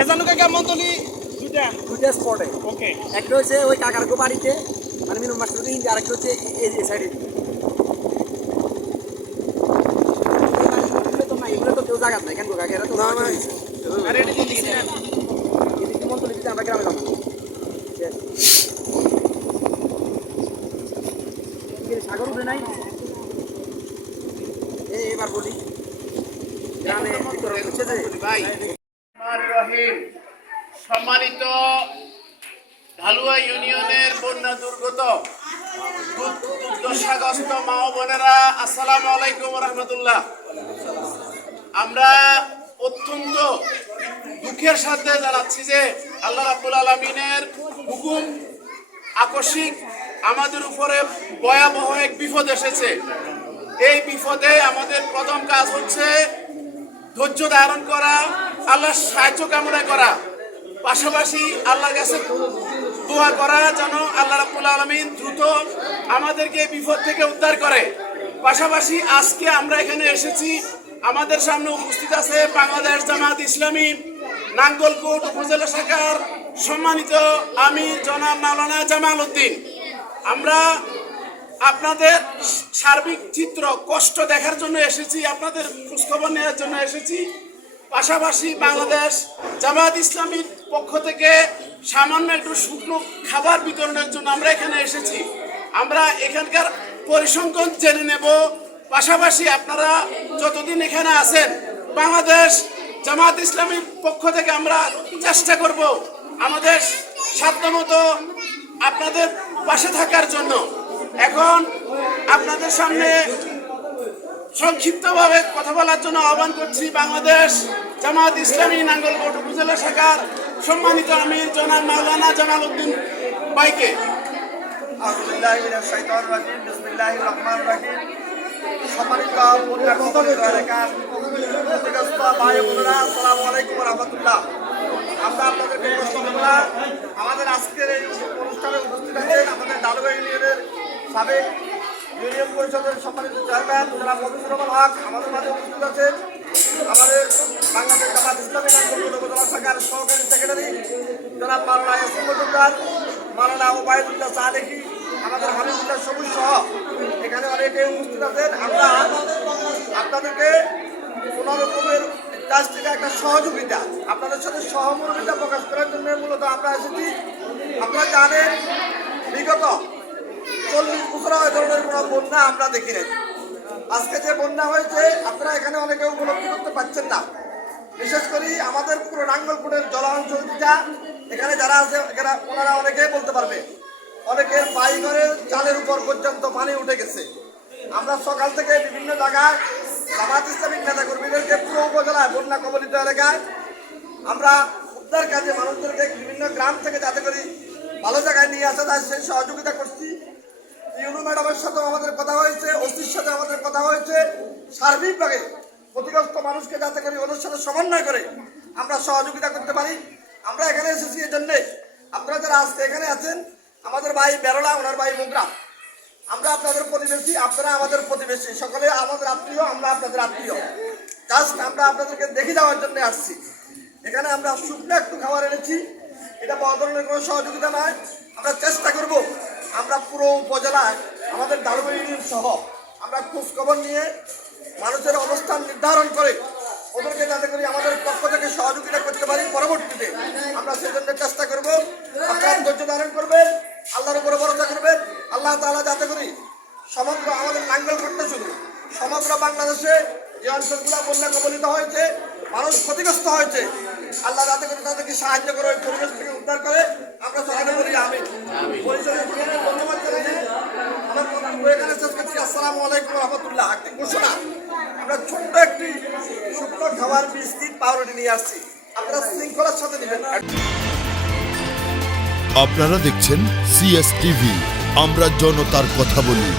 এজানো কাকা মন্তলি দুটা দুইটা। স্পটে ওকে। একটা হচ্ছে ওই কাকার গো বাড়িতে মানে মিনু মাস্টার দিন আরেকটা হচ্ছে এই সাইডে তো না এগুলো তো কেউ জায়গা নাই। কেন গো কাকা এরা তো না না। আর এটা কি লিখেছেন এদিকে মন্তলি দিতে আমরা গ্রামে যাব। সাগর উঠে নাই। এই এবার বলি গ্রামে ভিতরে হচ্ছে যে ভাই রহমান রহিম সম্মানিত ঢালুয়া ইউনিয়নের বন্যা দুর্গত দুর্দশাগ্রস্ত মা বোনেরা, আসসালামু আলাইকুম রহমতুল্লাহ। আমরা অত্যন্ত দুঃখের সাথে জানাচ্ছি যে আল্লাহ রাব্বুল আলমিনের হুকুম আকস্মিক আমাদের উপরে ভয়াবহ এক বিপদ এসেছে। এই বিপদে আমাদের প্রথম কাজ হচ্ছে ধৈর্য ধারণ করা, আল্লাহর সাহায্য কামনা করা। পাশাপাশি আল্লাহর কাছে দোয়া করা যেন আল্লাহ রাব্বুল আলমিন দ্রুত আমাদেরকে বিপদ থেকে উদ্ধার করে। পাশাপাশি আজকে আমরা এখানে এসেছি, আমাদের সামনে উপস্থিত আছে বাংলাদেশ জামাত ইসলামী, নাঙ্গলকোট উপজেলা শাখার সম্মানিত আমি জনাব মাওলানা জামাল উদ্দিন। আমরা আপনাদের সার্বিক চিত্র কষ্ট দেখার জন্য এসেছি, আপনাদের খোঁজখবর নেওয়ার জন্য এসেছি। পাশাপাশি বাংলাদেশ জামায়াত ইসলামীর পক্ষ থেকে সামান্য একটু শুকনো খাবার বিতরণের জন্য আমরা এখানে এসেছি। আমরা এখানকার পরিসংখ্যান জেনে নেব। পাশাপাশি আপনারা যতদিন এখানে আছেন, বাংলাদেশ জামায়াত ইসলামীর পক্ষ থেকে আমরা চেষ্টা করব আমাদের সাধ্যমতো আপনাদের পাশে থাকার জন্য। এখন আপনাদের সামনে সংক্ষিপ্তভাবে কথা বলার জন্য আহ্বান করছি বাংলাদেশ জামাত ইসলামী নাঙ্গলকোট উপজেলা শাখার সম্মানিত আমির জনাব মাওলানা জামাল উদ্দিন বাইকে আমাদের আজকের এই অনুষ্ঠানে উপস্থিত আছেন আমাদের ডালুয়া ইউনিয়নের সাবেক ইউনিয়ন পরিষদের সম্মানিত চেয়ারম্যান জনাব মফিজুর রহমান হক, আমাদের মাঝে উপস্থিত আছেন আমাদের বাংলাদেশ জামাত ইসলামী উপজেলা শাখার সহকারী সেক্রেটারি জনাব মাওলানা ইয়াসিন মজুমদার, মাওলানা ওবায়দুল্লাহ সালেহি আমাদের হাবিবুল্লাহ সবুজ সহ এখানে অনেকে উপস্থিত আছেন। আমরা আপনাদেরকে কোনো রকমের কাছ থেকে একটা সহযোগিতা, আপনাদের সাথে সহমর্মিতা প্রকাশ করার জন্য মূলত আমরা এসেছি। আপনারা জানেন, বিগত চল্লিশ বছর এই ধরনের কোনো বন্যা আমরা দেখি নাই। আজকে যে বন্যা হয়েছে, আপনারা এখানে অনেকে উপলব্ধি করতে পারছেন না। বিশেষ করে আমাদের পুরো নাঙ্গলপুরের জলাঞ্চলটা, এখানে যারা আছে, এখানে ওনারা অনেকেই বলতে পারবে। অনেকের বাড়িঘরের চালের উপর পর্যন্ত পানি উঠে গেছে। আমরা সকাল থেকে বিভিন্ন জায়গায় জামাত ইসলামিক নেতা কর্মীদেরকে পুরো উপজেলায় বন্যা কবলিত এলাকায় আমরা উদ্ধার কাজে মানুষদেরকে বিভিন্ন গ্রাম থেকে যাতে করে ভালো জায়গায় নিয়ে আসা যায় সেই সহযোগিতা করছি। ইউনু ম্যাডামের সাথেও আমাদের কথা হয়েছে, ওসির সাথে আমাদের কথা হয়েছে। সার্বিকভাবে ক্ষতিগ্রস্ত মানুষকে যাতে করে ওদের সাথে সমন্বয় করে আমরা সহযোগিতা করতে পারি। আমরা এখানে এসেছি এই জন্যে। আপনারা যারা আজকে এখানে আছেন, আমাদের ভাই বেরোলা, ওনার ভাই মোগরা। আমরা আপনাদের প্রতিবেশী, আপনারা আমাদের প্রতিবেশী। সকলে আমাদের আত্মীয়, আমরা আপনাদের আত্মীয়। জাস্ট আমরা আপনাদেরকে দেখে যাওয়ার জন্য আসছি। এখানে আমরা শুকনো একটু খাবার এনেছি। এটা ধরনের কোনো সহযোগিতা নয়। আমরা চেষ্টা করব আমরা পুরো উপজেলায় আমাদের দারুবা সহ আমরা খোঁজখবর নিয়ে মানুষের অবস্থান নির্ধারণ করে ওদেরকে যাতে করে আমাদের পক্ষ থেকে সহযোগিতা করতে পারি পরবর্তীতে। আমরা সেই জন্য চেষ্টা করব আপনারা ধৈর্য ধারণ করবেন, আল্লাহর উপরে ভরসা করবেন, আল্লাহ তাআলা যাতে করি সমগ্র আমাদের নাঙ্গল করতে শুধু সমগ্র বাংলাদেশে যে অঞ্চলগুলো বন্যা কবলিত হয়েছে, মানুষ ক্ষতিগ্রস্ত হয়েছে আল্লাহ যাতে করে তাদেরকে সাহায্য করে, ওই পরিবেশ থেকে উদ্ধার করে। আমরা সকালে বলি আমি ধন্যবাদ জানাই আমার শেষ করছি। আলাইকুম রহমতুল্লাহ। একটি ঘোষণা, আমরা ছোট্ট একটি শুকনো খাবার, বিস্কিট, পাউরুটি নিয়ে আসছি। আপনারা শৃঙ্খলার সাথে নেবেন। আপনারা দেখছেন আমরা জনতার কথা বলি।